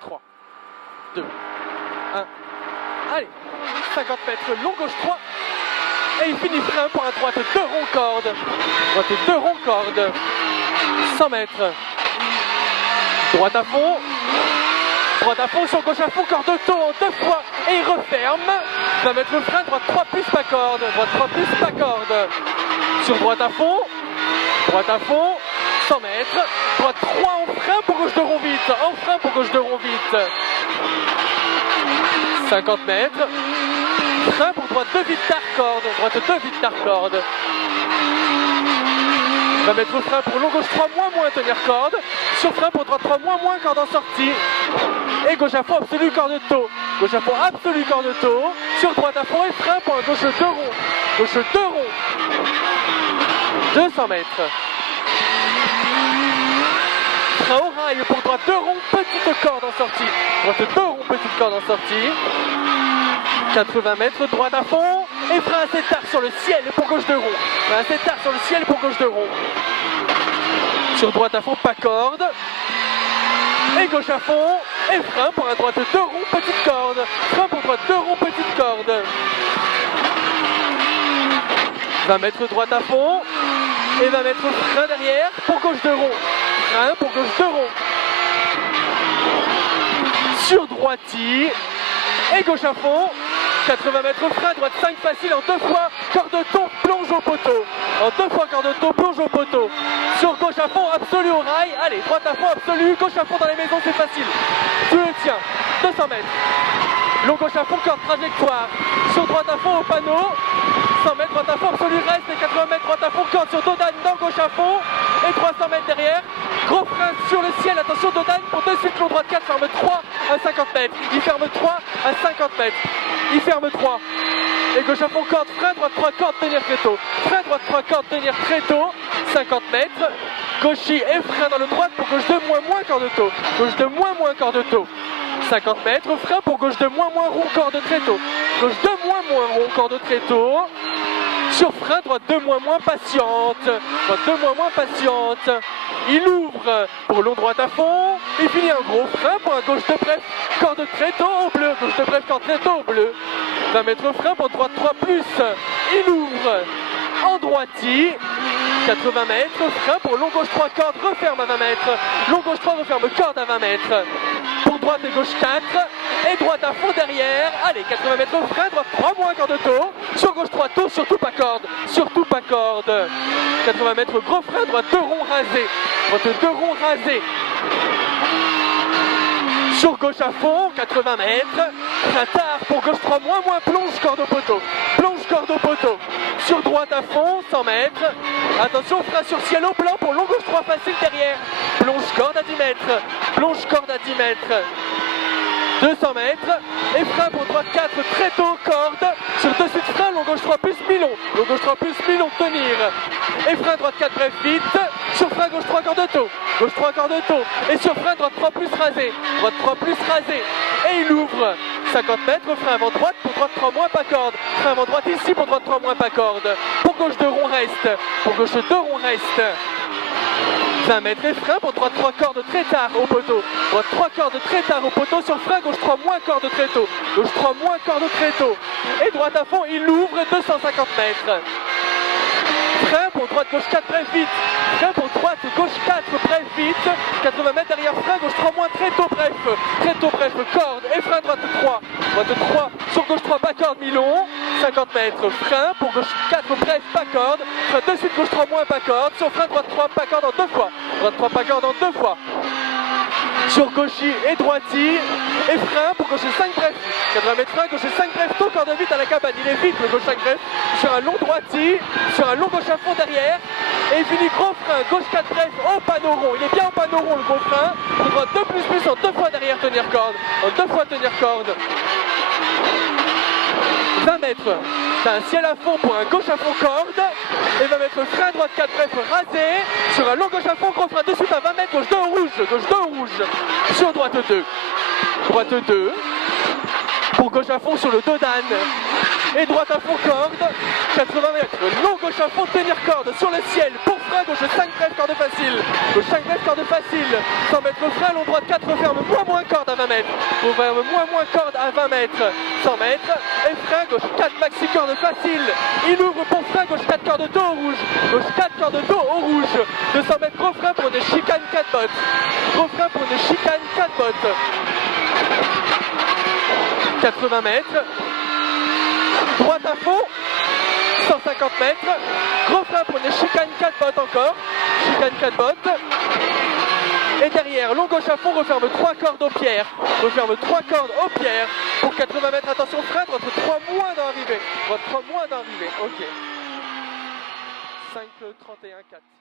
3, 2, 1. Allez, 50 mètres, long gauche 3. Et il finit frein pour un droite 2 rond corde. Droite 2 rond corde. 100 mètres. Droite à fond. Droite à fond sur gauche à fond, corde auto en 2 fois. Et il referme. 20 mètres frein, droite 3 plus pas corde. Droite 3 plus pas corde. Sur droite à fond. Droite à fond. 100 mètres. Droite 3 en frein pour gauche de rond vite. En frein pour gauche de rond vite. 50 mètres. Frein pour droite 2 vite d'arcorde. Droite 2 vite d'arcorde. 20 mètres frein pour long gauche 3 moins tenir corde. Sur frein pour droite 3 moins corde en sortie. Et gauche à fond absolu corde de taux. Gauche à fond absolu corde de taux. Sur droite à fond et frein pour un gauche 2 rond. Gauche 2 rond. 200 mètres. Frein au rail pour droite 2 rond, petite corde en sortie. Droite 2 rond, petite corde en sortie. 80 mètres, droite à fond. Et frein assez tard sur le ciel pour gauche 2 rond. Frein assez tard sur le ciel pour gauche 2 rond. Sur droite à fond, pas corde. Et gauche à fond. Et frein pour un droite 2 rond, petite corde. Frein pour droite 2 rond, petite corde. 20 mètres droite à fond. Et 20 mètres frein derrière pour gauche 2 rond. Frein pour gauche 2 rond. Sur droiti. Et gauche à fond. 80 mètres frein, droite 5 facile en 2 fois. Corde de taux, plonge au poteau. En 2 fois corde de taux, plonge au poteau. Sur gauche à fond, absolu au rail. Allez, droite à fond, absolu. Gauche à fond dans les maisons, c'est facile. Tu le tiens. 200 mètres. Long gauche à fond, corde trajectoire. Sur droite à fond au panneau. 100 mètres, droite à fond, absolu reste. Et 80 mètres, droite à fond, corde sur Dodane dans gauche à fond. Et 300 mètres derrière. Gros frein sur le ciel. Attention, Dodane pour 2 suites, long droite 4, ferme 3 à 50 mètres. Il ferme 3 à 50 mètres. Il ferme 3. Et gauche à fond, corde, frein, droite 3, corde, tenir très tôt. Frein, droite 3, corde, tenir très tôt. 50 mètres. Gauchy et frein dans le droite pour gauche 2, moins, corde de taux. Gauche 2, moins, corde de taux. 50 mètres. Frein pour gauche 2, moins, rond, corde très tôt. Gauche 2, moins, rond, corde très tôt. Sur frein, droite 2, moins, patiente. Droite 2, moins, patiente. Il ouvre pour long droite à fond. Il finit un gros frein pour un gauche de bref. Corde très tôt au bleu. Gauche de bref, corde très tôt au bleu. 20 mètres frein pour droite 3 plus. Il ouvre en droiti. 80 mètres. Frein pour long gauche 3 corde. Referme à 20 mètres. Long gauche 3 referme corde à 20 mètres. Pour droite et gauche 4. Et droite à fond derrière. Allez, 80 mètres frein. Droite 3 moins corde de taux. Sur gauche 3 taux. Surtout pas corde. Surtout pas corde. 80 mètres gros frein. Droite 2 ronds rasés. Droite 2 ronds rasés. Sur gauche à fond, 80 mètres. Frein tard pour gauche 3 moins, plonge corde au poteau. Plonge corde au poteau. Sur droite à fond, 100 mètres. Attention, frein sur ciel au plan pour long gauche 3 facile derrière. Plonge corde à 10 mètres. Plonge corde à 10 mètres. 200 mètres. Et frein pour droite 4, très tôt, corde. Sur 2 suites frein, long gauche 3 plus milon. Long gauche 3 plus milon, tenir. Et frein droite 4, bref, vite. Sur frein gauche 3, corde de taux. Gauche 3, corde de taux. Et sur frein droite 3 plus rasé. Droite 3 plus rasé. Et il ouvre. 50 mètres, frein avant droite, pour droite 3 moins, pas corde. Frein avant droite ici, pour droite 3 moins, pas corde. Pour gauche 2 rond reste. Pour gauche 2 rond reste. 20 mètres et frein pour droite 3 cordes très tard au poteau. Droite 3 cordes très tard au poteau sur frein, gauche 3 moins corde très tôt. Gauche 3 moins corde très tôt. Et droite à fond, il ouvre 250 mètres. Frein pour droite, gauche 4, bref vite. Frein pour droite, gauche 4, bref vite. 80 mètres derrière frein, gauche 3 moins, très tôt, bref. Très tôt, bref, corde. Et frein droite 3. Droite 3, sur gauche 3, pas corde, milon. 50 mètres, frein pour gauche 4, bref, pas corde. Frein de suite, gauche 3 moins, pas corde. Sur frein droite 3, pas corde en 2 fois. Droite 3, pas corde en 2 fois. Sur gauchy et droiti. Et frein pour gauche 5 bref. 80 mètres frein, gauche 5 bref, tôt, corde vite à la cabane. Il est vite le gauche 5 bref. Sur un long droiti, sur un long gauche à fond derrière. Et il finit gros frein, gauche 4 bref, au panneau rond. Il est bien au panneau rond le gros frein. Pour droite 2 plus en 2 fois derrière tenir corde. En 2 fois tenir corde. 20 mètres. T'as un ciel à fond pour un gauche à fond corde. Et 20 mètres frein, droite 4 bref, rasé. Sur un long gauche à fond, gros frein de suite à 20 mètres, gauche 2 rouge. Gauche 2 rouge. Sur droite 2. Droite 2. Pour gauche à fond sur le dos d'âne. Et droite à fond corde. 80 mètres. Long gauche à fond, tenir corde sur le ciel. Pour frein, gauche 5 bref, corde facile. Gauche 5 bref, corde facile. 100 mètres frein, long droite 4, referme, moins corde à 20 mètres. mètres. Pour faire moins corde à 20 mètres, 100 mètres. Et frein gauche 4 maxi corde facile. Il ouvre pour frein gauche 4 cordes dos au rouge. Gauche 4 cordes dos au rouge. 200 mètres gros frein pour une chicane 4 bottes. Gros frein pour une chicane 4 bottes. 80 mètres. Droite à fond. 150 mètres. Gros frein pour une chicane 4 bottes encore. Chicane 4 bottes. Et derrière, long gauche à fond, referme 3 cordes aux pierres. Referme 3 cordes aux pierres. Pour 80 mètres, attention, frein, droite 3 moins d'arrivée. Droite 3 moins d'arrivée, ok. 5, 31, 4.